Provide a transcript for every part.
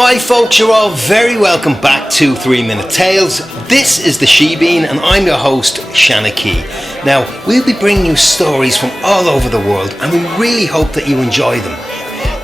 Hi folks, you're all very welcome back to 3 Minute Tales. This is the She-Bean and I'm your host, Shanna Key. Now, we'll be bringing you stories from all over the world and we really hope that you enjoy them.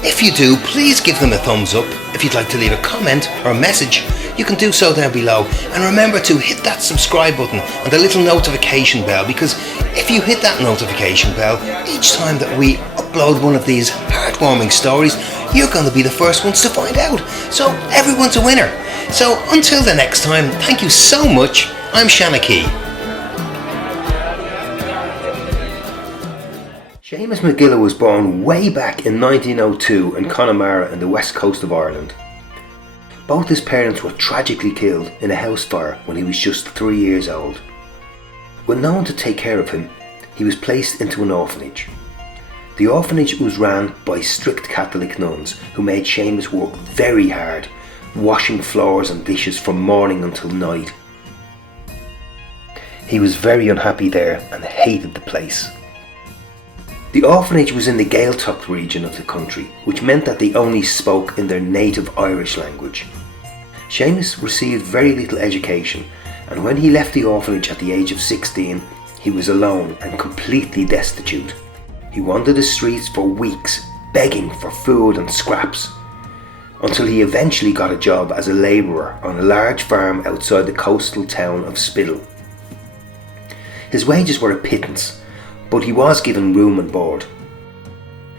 If you do, please give them a thumbs up. If you'd like to leave a comment or a message, you can do so down below. And remember to hit that subscribe button and the little notification bell, because if you hit that notification bell, each time that we upload one of these heartwarming stories, you're going to be the first ones to find out. So everyone's a winner. So until the next time, thank you so much. I'm Shanna Key. Seamus McGillis was born way back in 1902 in Connemara in the west coast of Ireland. Both his parents were tragically killed in a house fire when he was just 3 years old. With no one to take care of him, he was placed into an orphanage. The orphanage was ran by strict Catholic nuns who made Seamus work very hard, washing floors and dishes from morning until night. He was very unhappy there and hated the place. The orphanage was in the Gaeltacht region of the country, which meant that they only spoke in their native Irish language. Seamus received very little education, and when he left the orphanage at the age of 16, he was alone and completely destitute. He wandered the streets for weeks, begging for food and scraps, until he eventually got a job as a labourer on a large farm outside the coastal town of Spiddal. His wages were a pittance, but he was given room and board.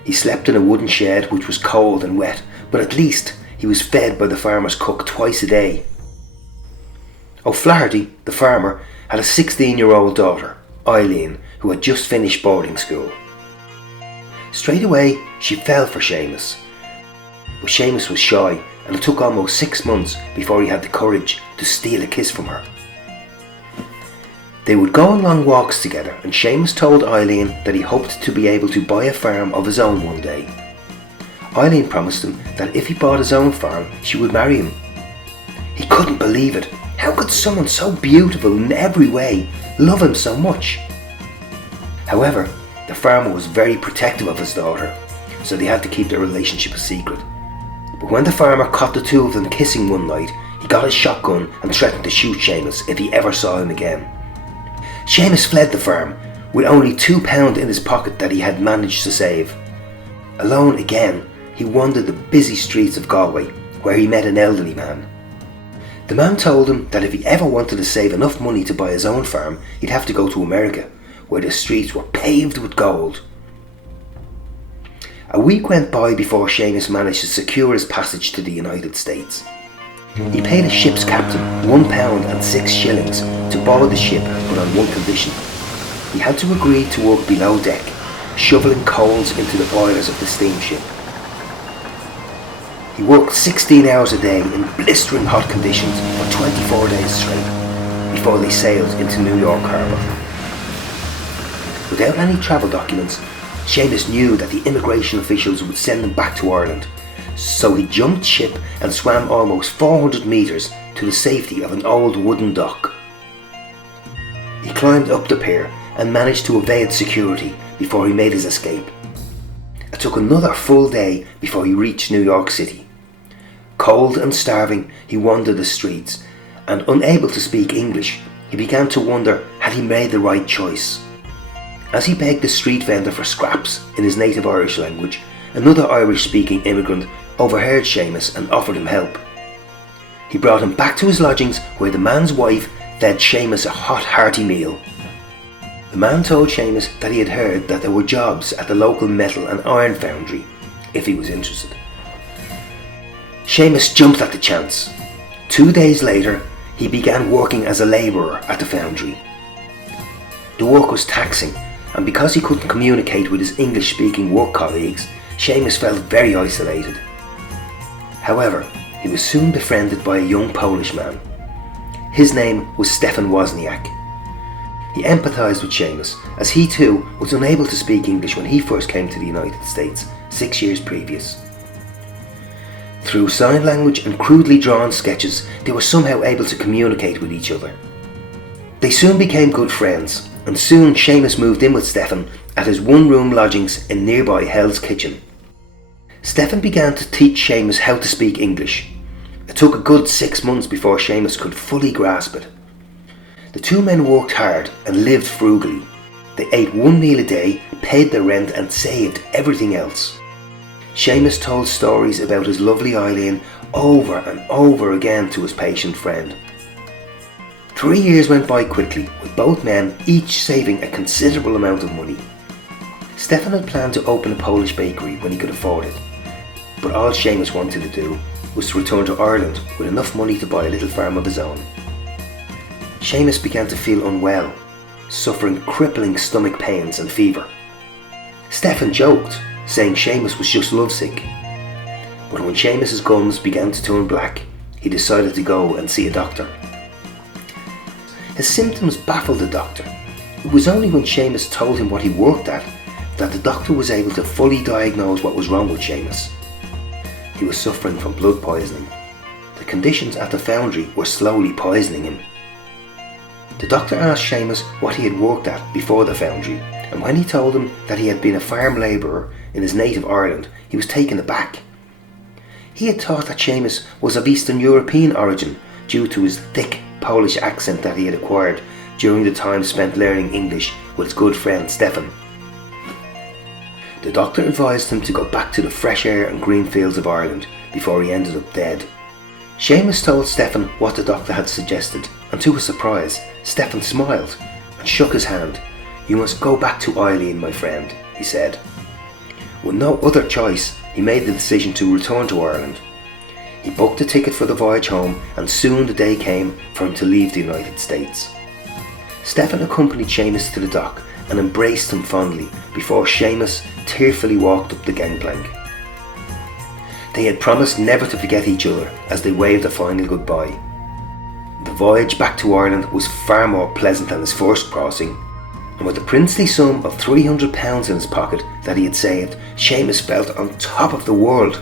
He slept in a wooden shed which was cold and wet, but at least he was fed by the farmer's cook twice a day. O'Flaherty, the farmer, had a 16-year-old daughter, Eileen, who had just finished boarding school. Straight away, she fell for Seamus. But Seamus was shy, and it took almost 6 months before he had the courage to steal a kiss from her. They would go on long walks together, and Seamus told Eileen that he hoped to be able to buy a farm of his own one day. Eileen promised him that if he bought his own farm, she would marry him. He couldn't believe it. How could someone so beautiful in every way love him so much? However, the farmer was very protective of his daughter, so they had to keep their relationship a secret. But when the farmer caught the two of them kissing one night, he got his shotgun and threatened to shoot Seamus if he ever saw him again. Seamus fled the farm with only £2 in his pocket that he had managed to save. Alone again, he wandered the busy streets of Galway, where he met an elderly man. The man told him that if he ever wanted to save enough money to buy his own farm, he'd have to go to America, where the streets were paved with gold. A week went by before Seamus managed to secure his passage to the United States. He paid a ship's captain £1.06 to board the ship, but on one condition. He had to agree to work below deck, shoveling coals into the boilers of the steamship. He worked 16 hours a day in blistering hot conditions for 24 days straight, before they sailed into New York Harbour. Without any travel documents, Seamus knew that the immigration officials would send him back to Ireland, so he jumped ship and swam almost 400 metres to the safety of an old wooden dock. He climbed up the pier and managed to evade security before he made his escape. It took another full day before he reached New York City. Cold and starving, he wandered the streets, and unable to speak English, he began to wonder had he made the right choice. As he begged the street vendor for scraps in his native Irish language, another Irish-speaking immigrant overheard Seamus and offered him help. He brought him back to his lodgings, where the man's wife fed Seamus a hot, hearty meal. The man told Seamus that he had heard that there were jobs at the local metal and iron foundry, if he was interested. Seamus jumped at the chance. 2 days later, he began working as a labourer at the foundry. The work was taxing, and because he couldn't communicate with his English-speaking work colleagues, Seamus felt very isolated. However, he was soon befriended by a young Polish man. His name was Stefan Wozniak. He empathised with Seamus, as he too was unable to speak English when he first came to the United States 6 years previous. Through sign language and crudely drawn sketches, they were somehow able to communicate with each other. They soon became good friends, and soon Seamus moved in with Stefan at his one-room lodgings in nearby Hell's Kitchen. Stefan began to teach Seamus how to speak English, It took a good 6 months before Seamus could fully grasp it. The two men worked hard and lived frugally. They ate one meal a day, paid their rent and saved everything else. Seamus told stories about his lovely Eileen over and over again to his patient friend. 3 years went by quickly, with both men each saving a considerable amount of money. Stefan had planned to open a Polish bakery when he could afford it, but all Seamus wanted to do was to return to Ireland with enough money to buy a little farm of his own. Seamus began to feel unwell, suffering crippling stomach pains and fever. Stefan joked, saying Seamus was just lovesick. But when Seamus's gums began to turn black, he decided to go and see a doctor. His symptoms baffled the doctor. It was only when Seamus told him what he worked at that the doctor was able to fully diagnose what was wrong with Seamus. He was suffering from blood poisoning. The conditions at the foundry were slowly poisoning him. The doctor asked Seamus what he had worked at before the foundry, and when he told him that he had been a farm labourer in his native Ireland, he was taken aback. He had thought that Seamus was of Eastern European origin due to his thick Polish accent that he had acquired during the time spent learning English with his good friend Stefan. The doctor advised him to go back to the fresh air and green fields of Ireland before he ended up dead. Seamus told Stefan what the doctor had suggested, and to his surprise, Stefan smiled and shook his hand. "You must go back to Eileen, my friend," he said. With no other choice, he made the decision to return to Ireland. He booked a ticket for the voyage home, and soon the day came for him to leave the United States. Stefan accompanied Seamus to the dock and embraced him fondly before Seamus tearfully walked up the gangplank. They had promised never to forget each other as they waved a final goodbye. The voyage back to Ireland was far more pleasant than his first crossing, and with the princely sum of £300 in his pocket that he had saved, Seamus felt on top of the world.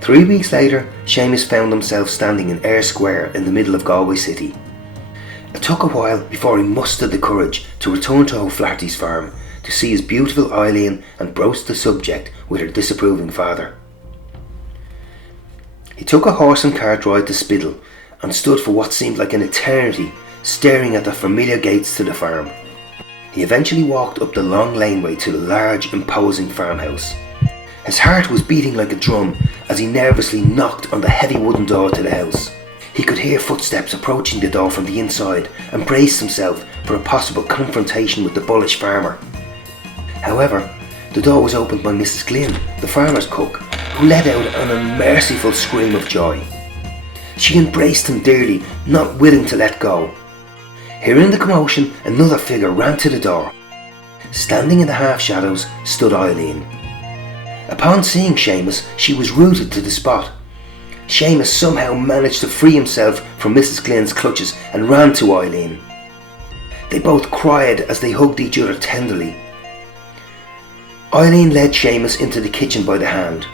3 weeks later, Seamus found himself standing in Eyre Square in the middle of Galway City. It took a while before he mustered the courage to return to O'Flaherty's farm to see his beautiful Eileen and broach the subject with her disapproving father. He took a horse and cart ride to Spiddal and stood for what seemed like an eternity, staring at the familiar gates to the farm. He eventually walked up the long laneway to the large, imposing farmhouse. His heart was beating like a drum as he nervously knocked on the heavy wooden door to the house. He could hear footsteps approaching the door from the inside and braced himself for a possible confrontation with the bullish farmer. However, the door was opened by Mrs. Glynn, the farmer's cook, who let out an unmerciful scream of joy. She embraced him dearly, not willing to let go. Hearing the commotion, another figure ran to the door. Standing in the half-shadows stood Eileen. Upon seeing Seamus, she was rooted to the spot. Seamus somehow managed to free himself from Mrs. Glynn's clutches and ran to Eileen. They both cried as they hugged each other tenderly. Eileen led Seamus into the kitchen by the hand.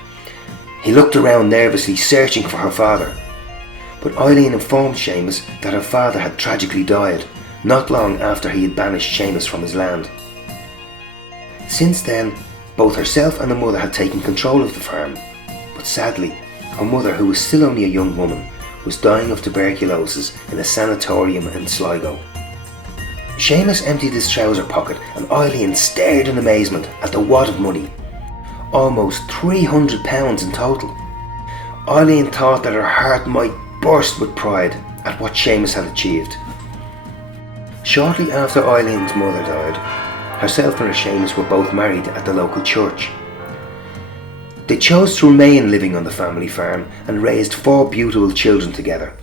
He looked around nervously, searching for her father. But Eileen informed Seamus that her father had tragically died, not long after he had banished Seamus from his land. Since then, both herself and the mother had taken control of the farm, but sadly, her mother, who was still only a young woman, was dying of tuberculosis in a sanatorium in Sligo. Seamus emptied his trouser pocket and Eileen stared in amazement at the wad of money. Almost £300 in total. Eileen thought that her heart might burst with pride at what Seamus had achieved. Shortly after Eileen's mother died, herself and her Seamus were both married at the local church. They chose to remain living on the family farm and raised 4 beautiful children together.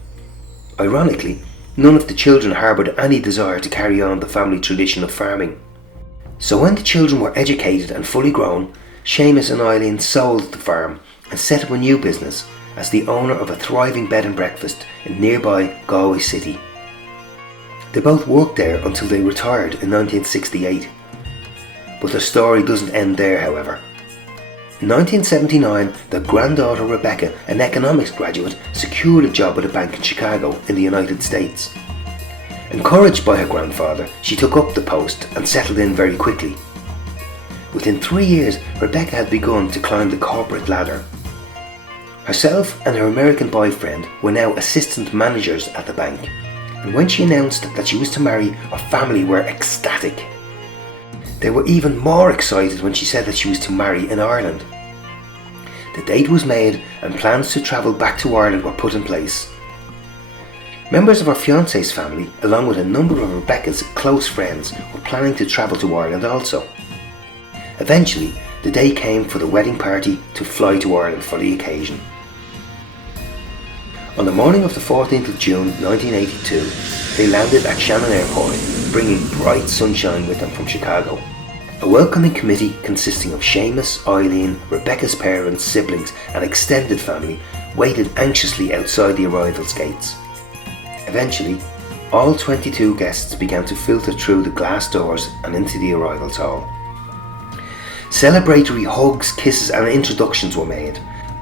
Ironically, none of the children harboured any desire to carry on the family tradition of farming. So when the children were educated and fully grown, Seamus and Eileen sold the farm and set up a new business as the owner of a thriving bed and breakfast in nearby Galway City. They both worked there until they retired in 1968. But their story doesn't end there, however. In 1979, their granddaughter Rebecca, an economics graduate, secured a job at a bank in Chicago in the United States. Encouraged by her grandfather, she took up the post and settled in very quickly. Within 3 years, Rebecca had begun to climb the corporate ladder. Herself and her American boyfriend were now assistant managers at the bank, and when she announced that she was to marry, her family were ecstatic. They were even more excited when she said that she was to marry in Ireland. The date was made and plans to travel back to Ireland were put in place. Members of her fiancée's family, along with a number of Rebecca's close friends, were planning to travel to Ireland also. Eventually, the day came for the wedding party to fly to Ireland for the occasion. On the morning of the 14th of June 1982, they landed at Shannon Airport, bringing bright sunshine with them from Chicago. A welcoming committee consisting of Seamus, Eileen, Rebecca's parents, siblings and extended family waited anxiously outside the arrivals gates. Eventually, all 22 guests began to filter through the glass doors and into the arrivals hall. Celebratory hugs, kisses and introductions were made.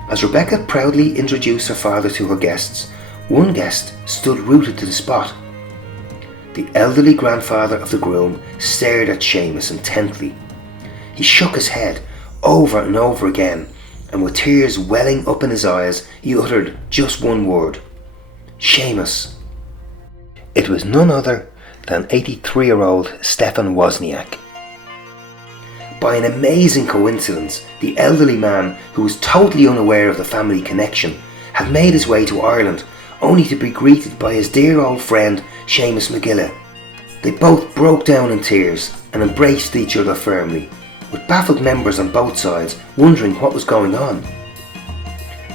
As Rebecca proudly introduced her father to her guests, one guest stood rooted to the spot. The elderly grandfather of the groom stared at Seamus intently. He shook his head over and over again, and with tears welling up in his eyes, he uttered just one word: Seamus. It was none other than 83-year-old Stefan Wozniak. By an amazing coincidence, the elderly man, who was totally unaware of the family connection, had made his way to Ireland, only to be greeted by his dear old friend Seamus McGilla. They both broke down in tears and embraced each other firmly, with baffled members on both sides wondering what was going on.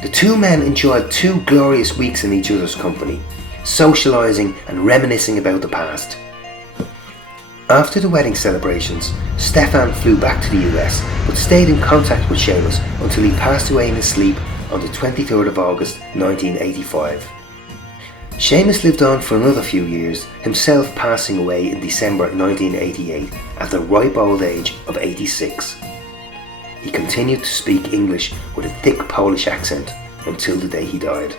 The two men enjoyed 2 glorious weeks in each other's company, socialising and reminiscing about the past. After the wedding celebrations, Stefan flew back to the US but stayed in contact with Seamus until he passed away in his sleep on the 23rd of August 1985. Seamus lived on for another few years, himself passing away in December 1988 at the ripe old age of 86. He continued to speak English with a thick Polish accent until the day he died.